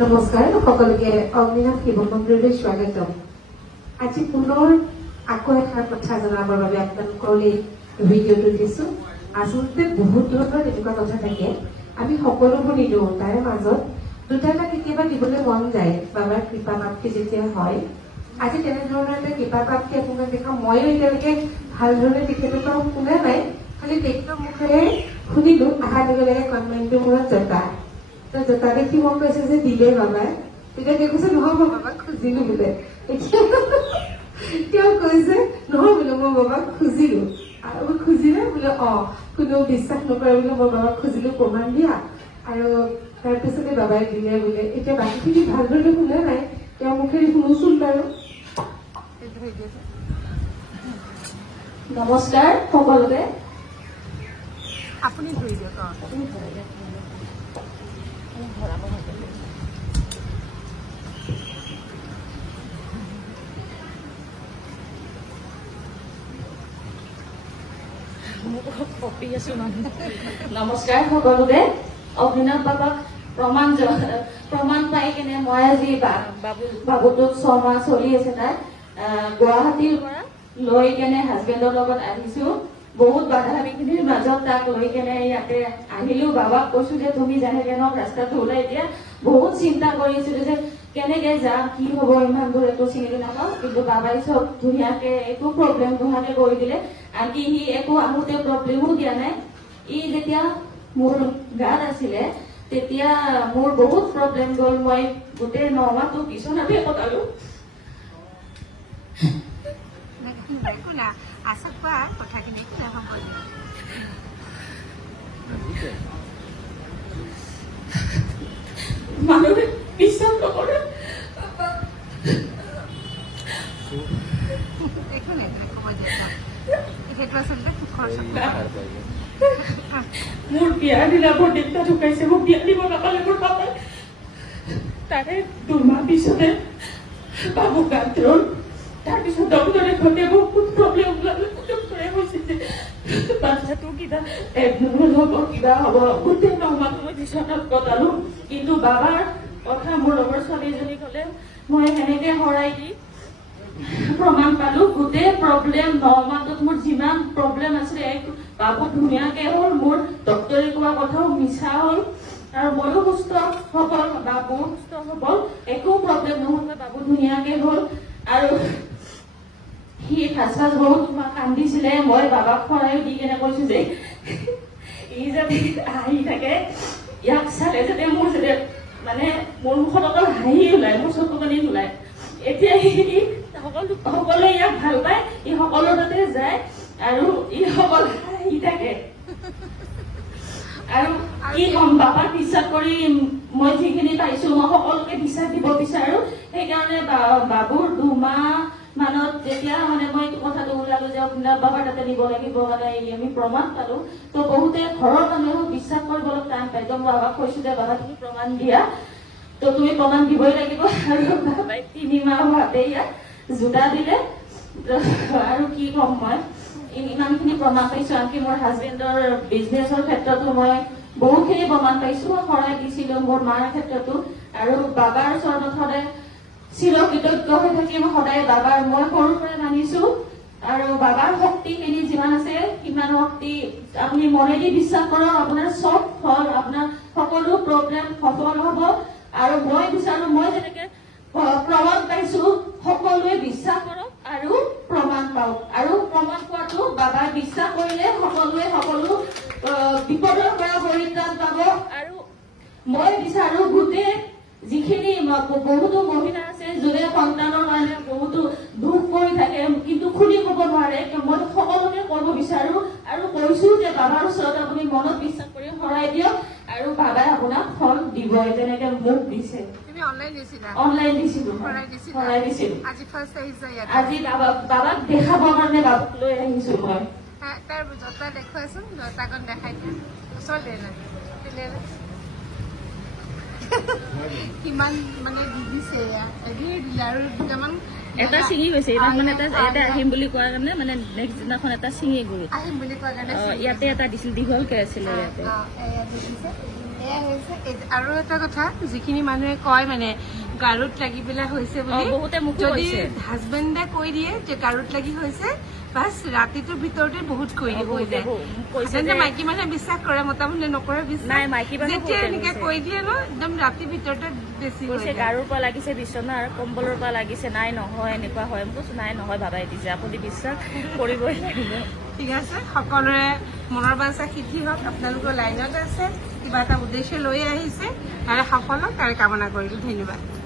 নমস্কাৰ সকলোকে অগ্নিনাথ শিৱ মন্দিৰলৈ স্বাগতম। আজি পুনৰ আকৌ এষাৰ কথা জনাবৰ বাবে আপোনালোকলৈ ভিডিঅ'টো দিছো। আচলতে বহুত ধৰণৰ এনেকুৱা কথা থাকে, আমি সকলোবোৰ নিদিওঁ, তাৰে মাজত দুটা এটা কেতিয়াবা দিবলৈ মন যায়। বাবাৰ কৃপা প্ৰাপ্তি যেতিয়া হয়, আজি তেনেধৰণৰ এটা কৃপা প্ৰাপ্তি আপোনাক দেখাম। ময়ো এতিয়ালৈকে ভালধৰণে তেখেতলোকৰ শুনা নাই, খালি তেখেতৰ মুখেৰে শুনিলো। অহাৰ লগে লগে কনমেণ্টটো মূৰত জতা জতা দেখি মন কৈছে যে দিলে বাবাই। তেতিয়া তেওঁ কৈছে নহয় মই বাবাক খুজিলো বোলে। তেওঁ কৈছে নহয় বোলে মই বাবাক খুজিলো। আৰু খুজিলে বোলে কোনো বিশ্বাস নকৰে বোলে মই বাবাক খুজিলো, প্ৰমাণ দিয়া। আৰু তাৰপিছতে বাবাই দিলে বোলে। এতিয়া বাকীখিনি ভালদৰে শুনা নাই, তেওঁৰ মুখেৰে শুনোচোন বাৰু। নমস্কাৰ সকলোকে। আপুনি ধৰি দিয়ক। নমস্কাৰ সকলোকে। অগ্নিনাথ বাবাক প্ৰমাণ পাই কেনে মই আজি বাবুটোক 6 মাহ চলি আছে তাই গুৱাহাটীৰ পৰা লৈ কেনে হাজবেণ্ডৰ লগত আহিছো। বহুত বাধা বিঘিনিৰ মাজত তাক লৈ কেনে ইয়াতে আহিলো। বাবাক কৈছো যে তুমি যেনেকে ন ৰাস্তাটো ওলাই দিয়া। বহুত চিন্তা কৰিছিলো যে কেনেকে যাম, কি হব, ইমান দূৰ একো চিনি নাপাওঁ। কিন্তু বাবাই চব ধুনীয়াকে একো প্ৰব্লেম নোহোৱাকে কৰি দিলে। আনকি সি একো আহোঁতে প্ৰব্লেমো দিয়া নাই। ই যেতিয়া মোৰ গাত আছিলে তেতিয়া মোৰ বহুত প্ৰব্লেম গ'ল। মই গোটেই 9 মাহটো বিচনাতে কটালো। মানুহে বিশ্বাস নকৰে। মোৰ বিয়াৰ দিনা মোৰ দেউতা ঢুকাইছে, মোক বিয়া দিব নাপালে মোৰ পাপাই। তাৰে 2 মাহ পিছতে বাবু গাত ৰল। তাৰপিছত ডক্টৰে ঘৰতে বহুত প্ৰব্লেম ওলালে। ডক্টৰে কৈছে যে বাচ্চাটো কিবা এবনৰ্মেল হব, কিবা হব। গোটেই 9 মাহটো মই বিচনাত কটালো। কিন্তু বাবাৰ কথা মোৰ লগৰ ছোৱালীজনী কলে মই সেনেকে হৰাই দি প্ৰমাণ পালো। গোটেই প্ৰব্লেম 9 মাহটোত মোৰ যিমান প্ৰব্লেম আছিলে বাবু ধুনীয়াকে হল। মোৰ ডক্টৰে কোৱা কথাও মিছা হল। আৰু ময়ো সুস্থ হবল, বাবু সুস্থ হবল, একো প্ৰব্লেম নহল। বাবু ধুনীয়াকে হল। আৰু সি ফাৰ্ষ্ট বহুত কান্দিছিলে। মই বাবাক খৰাই দি কেনে কৈছো যে ই যাতে হাঁহি থাকে, ইয়াক চালে যাতে মোৰ যাতে মানে মোৰ মুখত অকল হাঁহি ওলাই, মোৰ চকু পানী নোলায়। এতিয়া সকলোৱে ইয়াক ভাল পায়, ই সকলো তাতে যায় আৰু ই সকলো হাঁহি থাকে। আৰু কি কম, বাবাক বিশ্বাস কৰি মই যিখিনি পাইছো মই সকলোকে বিশ্বাস দিব বিচাৰো। সেইকাৰণে বাবুৰ 2 মাহ মানত যেতিয়া মানে মই কথাটো ওলালো যে অগ্নিনাথ বাবাৰ তাতে নিব লাগিব, মানে আমি প্ৰমাণ পালো। তো বহুতে ঘৰৰ মানুহেও বিশ্বাস কৰিবলৈ টান পায়। তো মই বাবাক কৈছো যে বাবা তুমি প্ৰমাণ দিয়া, তো তুমি প্ৰমাণ দিবই লাগিব। আৰু বাবাই 3 মাহ হোৱাতে ইয়াত জোতা দিলে। আৰু কি কম, মই ইমানখিনি প্ৰমাণ পাইছো। আনকি মোৰ হাজবেণ্ডৰ বিজনেছৰ ক্ষেত্ৰতো মই বহুখিনি প্ৰমাণ পাইছো। শৰাই দিছিলো মোৰ মাৰ ক্ষেত্ৰতো। আৰু বাবাৰ চৰণত সদায় চিৰকৃতজ্ঞ হৈ থাকিম সদায়। বাবাৰ মই সৰুৰ পৰা মানিছো। আৰু বাবাৰ শক্তিখিনি যিমান আছে সিমান শক্তি আপুনি মনেদি বিশ্বাস কৰক, আপোনাৰ চব ফল, আপোনাৰ সকলো প্ৰব্লেম সফল হব। আৰু মই বিচাৰো মই যেনেকে প্ৰমাণ পাইছো সকলোৱে বিশ্বাস কৰক আৰু প্ৰমাণ পাওক। আৰু প্ৰমাণ পোৱাটো বাবাই বিশ্বাস কৰিলে সকলোৱে সকলো বিপদৰ পৰা পৰিত্ৰাণ পাব। আৰু মই বিচাৰো গোটেই যিখিনি বহুতো মহিলা আছে যোনে সন্তানৰ কাৰণে বহুতো দুখ কৰি থাকে কিন্তু খুলি কব নোৱাৰে, মই সকলোকে কব বিচাৰো আৰু কৈছো যে বাবাৰ ওচৰত আপুনি মনত বিশ্বাস কৰি শৰাই দিয়ক আৰু বাবাই আপোনাক ফল দিবই, যেনেকে মোক দিছে। অনলাইন দিছিলো, শৰাই দিছিলো। আজি বাবাক দেখাবৰ কাৰণে বাবুক লৈ আহিছো মই। দেখুৱাইছোন জতাকন দেখাই দিয়া ওচৰতে কিমান মানে দিছে আৰু দুটামান এটা ছিঙি গৈছে। ইমান মানে এটা আহিম বুলি কোৱাৰ কাৰণে মানে নেক্সট দিনাখন এটা ছিঙি গ'ল। আহিম বুলি কোৱাৰ কাৰণে ইয়াতে এটা দিছিল, দীঘলকে আছিলে ইয়াতে। এয়া হৈছে আৰু এটা কথা যিখিনি মানুহে কয় মানে গাৰুত লাগি পেলাই হৈছে বুলি বহুতে মোক যদি হাজবেণ্ডে কৈ দিয়ে যে গাৰুত লাগি হৈছে বাছ ৰাতিটোৰ ভিতৰতে বহুত কৈ দিব যে মাইকী মানুহে বিশ্বাস কৰে মতা মানুহে নকৰে বিশ্বাস যেতিয়া এনেকে কৈ দিয়ে ন একদম ৰাতিৰ ভিতৰতে বেছি কৈছে গাৰুৰ পৰা লাগিছে বিচনাৰ কম্বলৰ পৰা লাগিছে নাই নহয় এনেকুৱা হয় মই কৈছো নাই নহয় বাবাই দিছে আপুনি বিশ্বাস কৰিবই লাগিব ঠিক আছে সকলোৰে মনৰ বাঞ্ছা সিদ্ধি হওক আপোনালোকৰ লাইনত আছে কিবা এটা উদ্দেশ্য লৈ আহিছে তাৰে সফলক তাৰে কামনা কৰিলো ধন্যবাদ